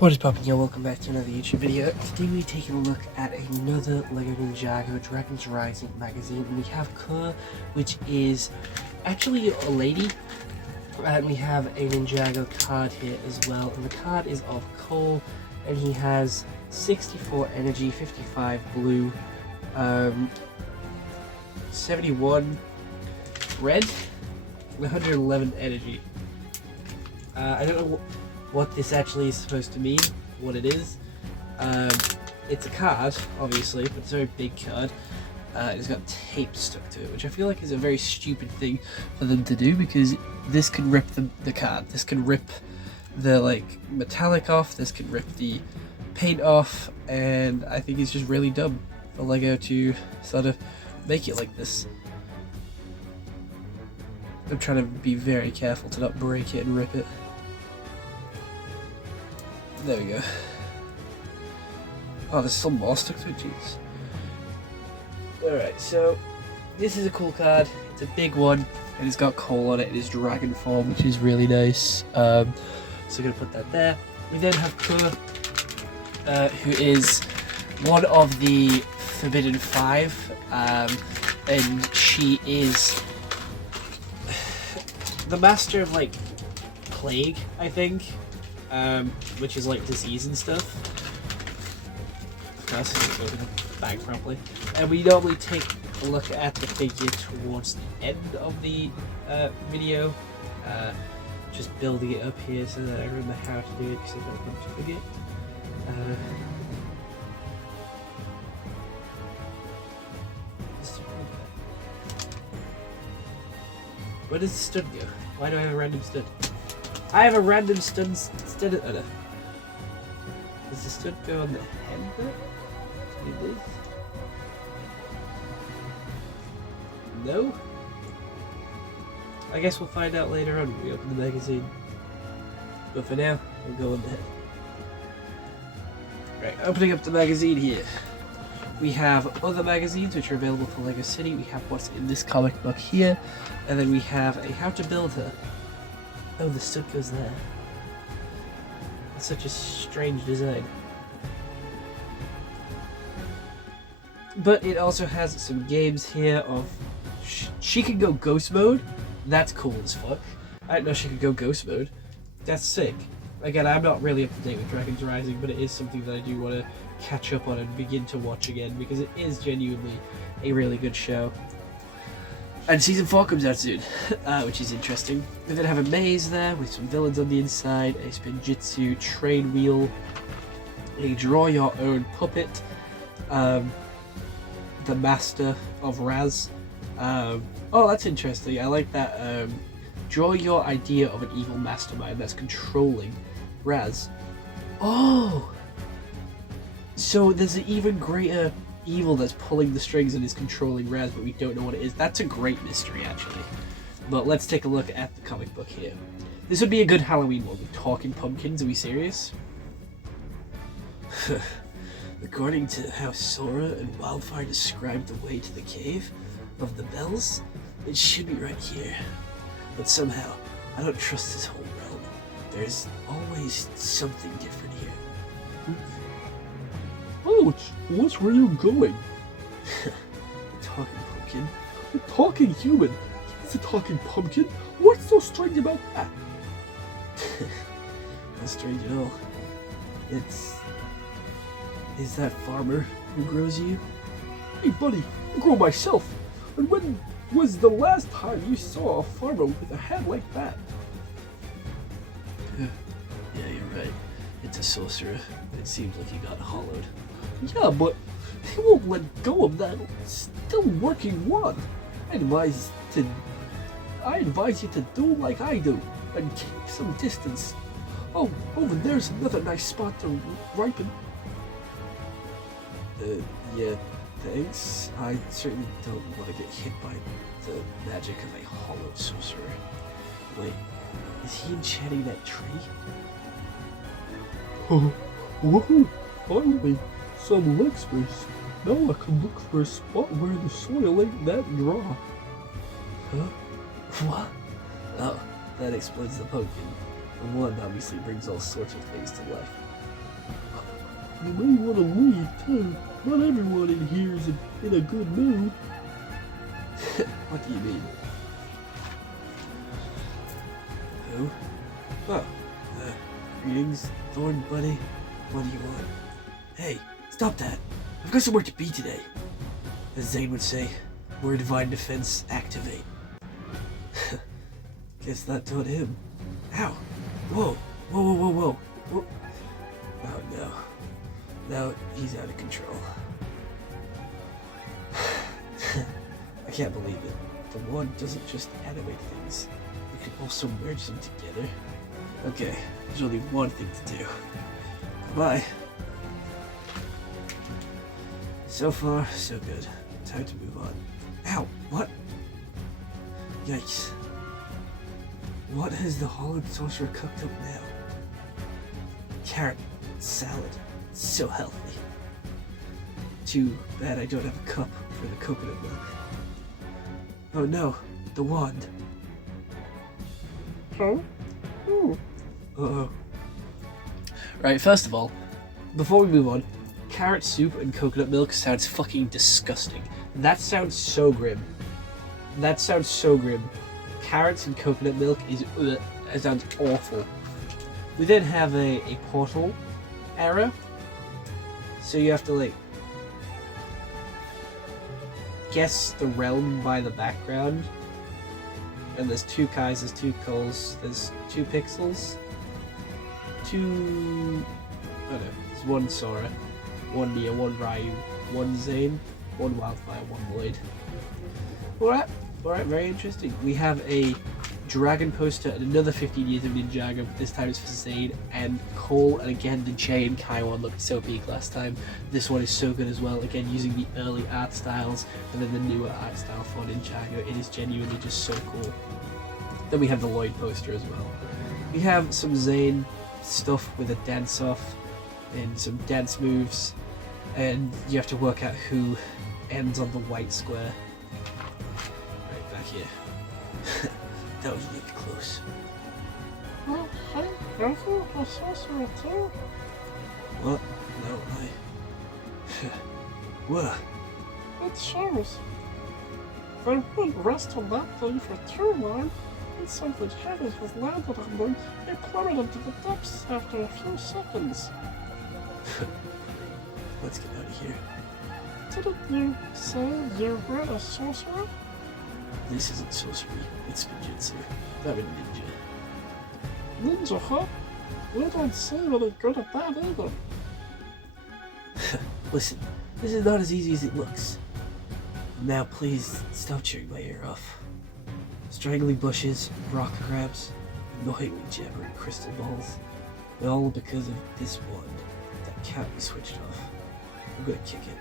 What is poppin', yo? Welcome back to another YouTube video. Today we're taking a look at another LEGO Ninjago Dragons Rising magazine. And we have Kerr, which is actually a lady. And we have a Ninjago card here as well. And the card is of Cole, and he has 64 energy, 55 blue, 71 red, 111 energy. I don't know what this actually is supposed to mean, what it is. It's a card, obviously, but it's a very big card. It's got tape stuck to it, which I feel like is a very stupid thing for them to do, because this can rip the card. This can rip the metallic off, this can rip the paint off, and I think it's just really dumb for LEGO to sort of make it like this. I'm trying to be very careful to not break it and rip it. There we go. Oh, there's some more stuck to it, jeez. Alright, so this is a cool card. It's a big one, and it's got Cole on it. It is dragon form, which is really nice. So I'm going to put that there. We then have Kerr, who is one of the Forbidden Five, and she is the master of, plague, I think. Which is disease and stuff. Of course, it's open the bag properly. And we normally take a look at the figure towards the end of the video. Just building it up here so that I remember how to do it, because I don't want to forget. Where does the stud go? Why do I have a random stud? I have a random stud. Does the stud go on the head there? It is. No? I guess we'll find out later on when we open the magazine. But for now, we'll go on the head. Right, opening up the magazine here. We have other magazines which are available for LEGO City. We have what's in this comic book here. And then we have a How to Build Her. Oh, the stud goes there. It's such a strange design. But it also has some games here of... She can go ghost mode. That's cool as fuck. I didn't know she could go ghost mode. That's sick. Again, I'm not really up to date with Dragons Rising, but it is something that I do want to catch up on and begin to watch again, because it is genuinely a really good show. And Season 4 comes out soon, which is interesting. We're going to have a maze there with some villains on the inside, a spinjitzu train wheel, a draw your own puppet, the master of Raz. Oh, that's interesting. I like that. Draw your idea of an evil mastermind that's controlling Raz. Oh! So there's an even greater evil that's pulling the strings and is controlling Raz, but we don't know what it is. That's a great mystery, actually. But let's take a look at the comic book here. This would be a good Halloween one with talking pumpkins. Are we serious? According to how Sora and Wildfire described the way to the cave of the bells, it should be right here. But somehow, I don't trust this whole realm. There's always something different here. Ouch! What's where you going? Talking pumpkin? A talking human? He's a talking pumpkin? What's so strange about that? Not strange at all. Is that farmer who grows you? Hey buddy, I grow myself. And when was the last time you saw a farmer with a head like that? Yeah, you're right. It's a sorcerer. It seems like he got hollowed. Yeah, but he won't let go of that still working one. I advise you to do like I do and keep some distance. Oh, over there's another nice spot to ripen. Yeah, thanks. I certainly don't want to get hit by the magic of a hollow sorcerer. Wait, is he enchanting that tree? Oh, woohoo! Finally, some leg space. Now I can look for a spot where the soil ain't that dry. Huh? What? Oh, that explains the pumpkin. And one obviously brings all sorts of things to life. You may want to leave too. Not everyone in here is in a good mood. What do you mean? Who? Oh, greetings, Thorn Buddy. What do you want? Hey, stop that. I've got somewhere to be today. As Zane would say, we're Divine Defense activate. Guess that taught him. Ow! Whoa! Whoa, whoa, whoa, whoa! Whoa. Oh no. Now he's out of control. I can't believe it. The wand doesn't just animate things, it can also merge them together. Okay, there's only one thing to do. Bye. So far, so good. Time to move on. Ow! What? Yikes. What has the Holland sorcerer cooked up now? Carrot salad. So healthy. Too bad I don't have a cup for the coconut milk. Oh no, the wand. Huh? Ooh. Uh-oh. Right, first of all, before we move on, carrot soup and coconut milk sounds fucking disgusting. That sounds so grim. That sounds so grim. Carrots and coconut milk is... That sounds awful. We then have a portal error. So you have to, like, guess the realm by the background. And there's 2 Kais, there's 2 Coles, there's 2 Pixels. 2... I don't know. There's 1 Sora, 1 Nia, 1 Ryu, 1 Zane, 1 Wildfire, 1 Lloyd. Alright, very interesting. We have a Dragon poster and another 15 years of Ninjago, but this time it's for Zane and Cole, and again the Jay and Kai one looked so peak last time. This one is so good as well, again using the early art styles and then the newer art style for Ninjago. It is genuinely just so cool. Then we have the Lloyd poster as well. We have some Zane stuff with a dance off and some dance moves, and you have to work out who ends on the white square. Right back here. That was really close. Well, hey, Arthur, a sorcerer too? What? No, What? It shows. They wouldn't rest on that thing for too long. When something heavy has landed on them, they plummeted to the depths after a few seconds. Let's get out of here. Didn't you say you were a sorcerer? This isn't sorcery, it's ninjutsu. I'm a ninja. Ninja, huh? You don't seem any good at that either. Listen, this is not as easy as it looks. Now please, stop chewing my ear off. Strangling bushes, rock crabs, annoyingly jabbering crystal balls. And all because of this wand that can't be switched off. I'm gonna kick it.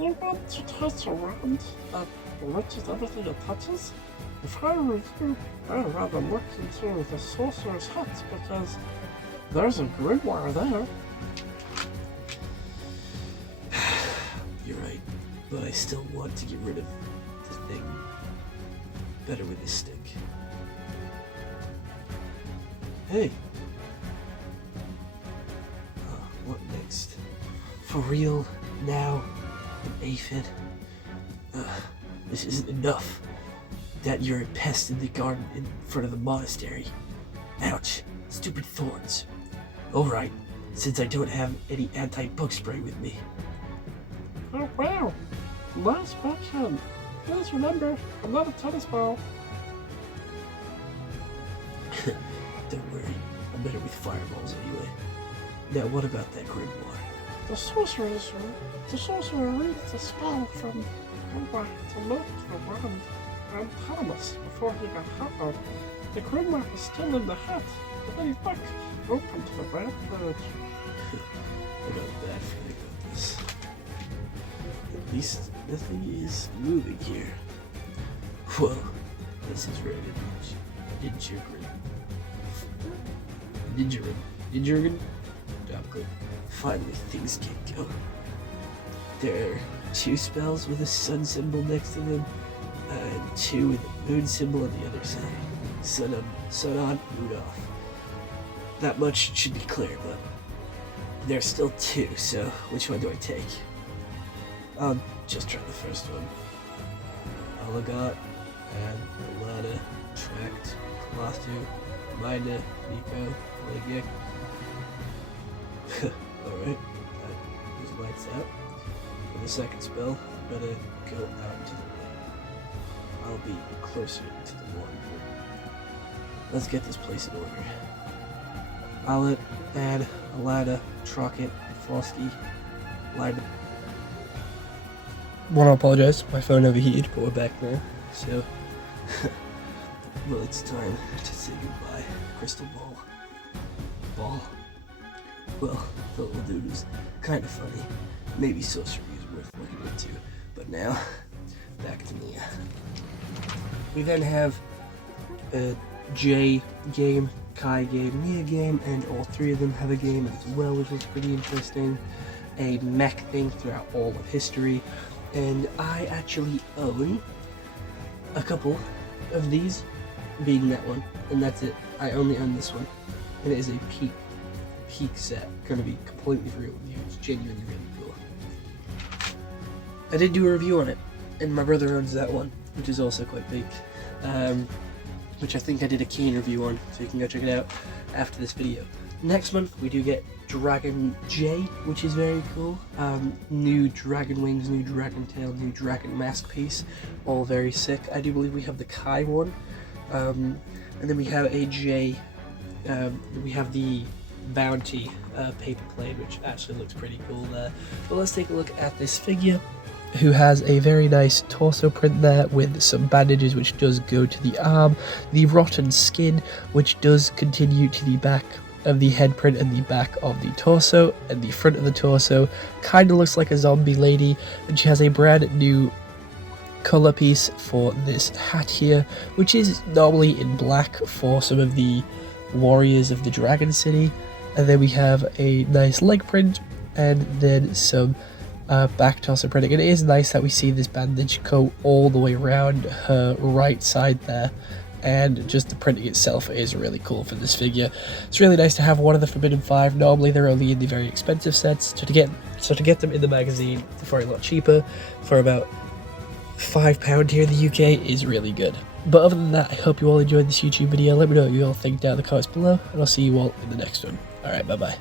You want to toss around that enriches everything it touches? If I were you, I'd rather look into the sorcerer's hut because there's a grimoire there. You're right, but I still want to get rid of the thing. Better with this stick. Hey! What next? For real? Now? An aphid? This isn't enough. That you're a pest in the garden in front of the monastery. Ouch! Stupid thorns. Alright, since I don't have any anti-bug spray with me. Oh wow! Nice backhand. Please remember, I'm not a tennis ball. Don't worry, I'm better with fireballs anyway. Now what about that grimoire? The sorcerer reads a spell from grimoire to make the wand autonomous before he got hobbled. The grimoire is still in the hut, but then look, open to the rampage. I got a bad feeling about this. At least nothing is moving here. Whoa, this is rated Ninjago. Good. Finally, things get going. There are 2 spells with a sun symbol next to them, and 2 with a moon symbol on the other side. Sun on, moon off. That much should be clear, but There's still 2, so which one do I take? I'll just try the first one. Oligot, and Alana, Tract, Klaatu, Mina, Nico, Legek. Alright, that is lights out. For the second spell, I'm gonna go out into the lane. I'll be closer to the one. Let's get this place in order. Owlet, Ad, Alana, Trocket, Frosty, Lida. Want to apologize, my phone overheated, but we're back now. So, well, it's time to say goodbye. Crystal Ball. Ball. Well, the little dude was kind of funny. Maybe sorcery is worth looking into. But now, back to Nia. We then have a J game, Kai game, Nia game, and all 3 of them have a game as well, which was pretty interesting. A mech thing throughout all of history. And I actually own a couple of these, being that one, and that's it. I only own this one, and it is a peak set. Gonna be completely real with you. It's genuinely really cool. I did do a review on it, and my brother owns that one, which is also quite big. Which I think I did a keen review on, so you can go check it out after this video. Next month we do get Dragon J, which is very cool. New dragon wings, new dragon tail, new dragon mask piece, all very sick. I do believe we have the Kai one, and then we have a J. We have the Bounty paper plane, which actually looks pretty cool there. But let's take a look at this figure, who has a very nice torso print there with some bandages, which does go to the arm, the rotten skin, which does continue to the back of the head print and the back of the torso, and the front of the torso kind of looks like a zombie lady, and she has a brand new color piece for this hat here, which is normally in black for some of the warriors of the Dragon City. And then we have a nice leg print, and then some back torso printing. And it is nice that we see this bandage go all the way around her right side there, and just the printing itself is really cool for this figure. It's really nice to have one of the Forbidden 5. Normally they're only in the very expensive sets, so to get them in the magazine for a lot cheaper, for about £5 here in the UK, is really good. But other than that, I hope you all enjoyed this YouTube video. Let me know what you all think down in the comments below, and I'll see you all in the next one. Alright, bye bye.